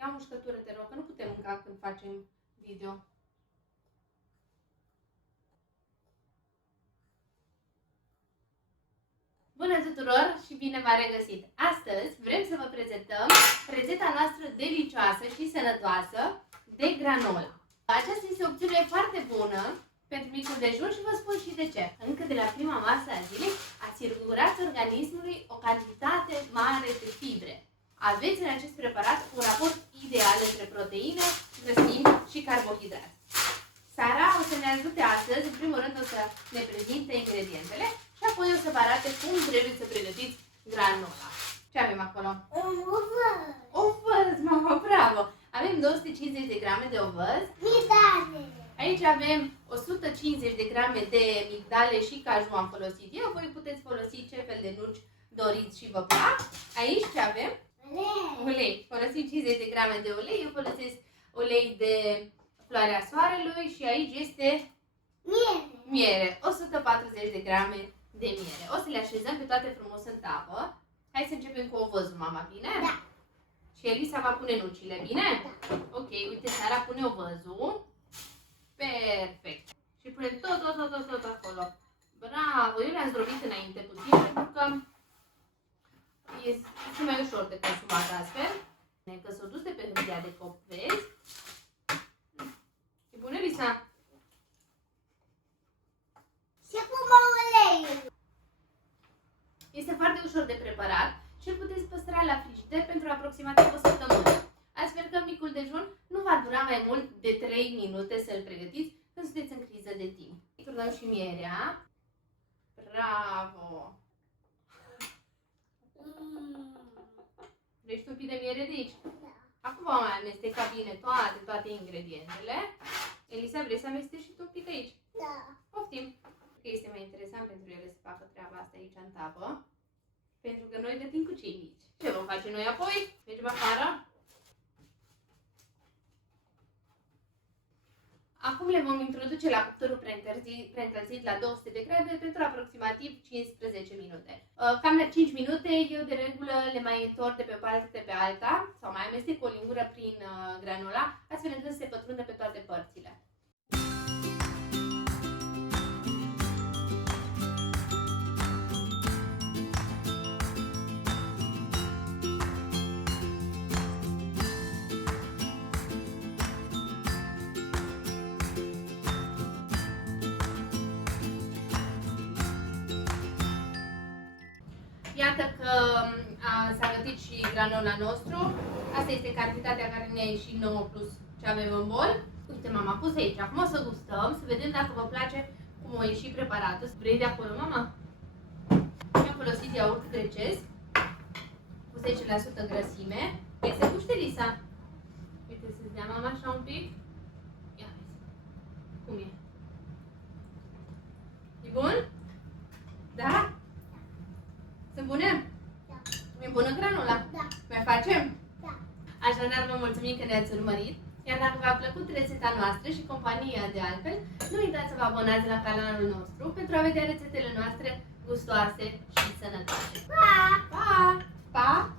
Ia mușcătură, te rog, că nu putem mânca când facem video. Bună tuturor și bine v-am regăsit! Astăzi vrem să vă prezentăm rețeta noastră delicioasă și sănătoasă de granola. Aceasta este o opțiune foarte bună pentru micul dejun și vă spun și de ce. Încă de la prima masă a zilei asigurați organismului o cantitate mare de fibre. Aveți în acest preparat un raport ideal între proteine, grăsimi și carbohidrați. Sara o să ne ajute astăzi, în primul rând o să ne prezinte ingredientele și apoi o să vă arate cum trebuie să pregătiți granola. Ce avem acolo? Un ovăz. Ovăz, mama, bravo! Avem 250 de grame de ovăz. Migdale. Aici avem 150 de grame de migdale și caju am folosit eu. Voi puteți folosi ce fel de nuci doriți și vă plac. Aici ce avem? Ulei. Folosim 50 de grame de ulei. Eu folosesc ulei de floarea soarelui și aici este miere. 140 de grame de miere. O să le așezăm pe toate frumos în tavă. Hai să începem cu ovăzul, mama, bine? Da. Și Elisa va pune nucile, bine? Da. Ok, uite, Sara pune ovăzul. Perfect. Și punem tot acolo. Bravo! Eu le-am zdrobit înainte puțin pentru că e mai ușor de consumat astfel. Că s-o dus de pe hârtia de cop, vezi? E bună, Elisa? Și acum uleiul. Este foarte ușor de preparat și îl puteți păstra la frigider pentru aproximativ o săptămână. Astfel că micul dejun nu va dura mai mult de 3 minute să-l pregătiți când sunteți în criză de timp. Turnăm și mierea. Bravo! Vrei și un pic de miere de aici? Da. Acum vom mai amesteca bine toate ingredientele. Elisa, vrei să amesteci și tu un pic aici? Da. Poftim! Că este mai interesant pentru ele să facă treaba asta aici în tavă. Pentru că noi gătim cu cei mici. Ce vom face noi apoi? Mergem afară? Acum le vom introduce la cuptorul preîncălzit la 200 de grade pentru aproximativ 15 minute. Cam la 5 minute eu de regulă le mai întorc de pe o parte pe alta sau mai amestec o lingură prin granola astfel încât să se pătrundă pe toate părțile. Iată că s-a gătit și granola nostru. Asta este cantitatea care ne-a ieșit nouă plus ce avem în bol. Uite, mama, a pus aici. Acum o să gustăm, să vedem dacă vă place cum a ieșit preparatul. Vrei de acolo, mama? Eu am folosit iaurt grecesc cu 10% grăsime. Este guște, Lisa? Uite, să-ți dea mama așa un pic. Ia vezi. Cum e? E bun? Da? Sunt bune? Da. E bună granola? Da. Mai facem? Da. Așadar, vă mulțumim că ne-ați urmărit. Iar dacă v-a plăcut rețeta noastră și compania de altfel, nu uitați să vă abonați la canalul nostru pentru a vedea rețetele noastre gustoase și sănătoase. Pa! Pa! Pa!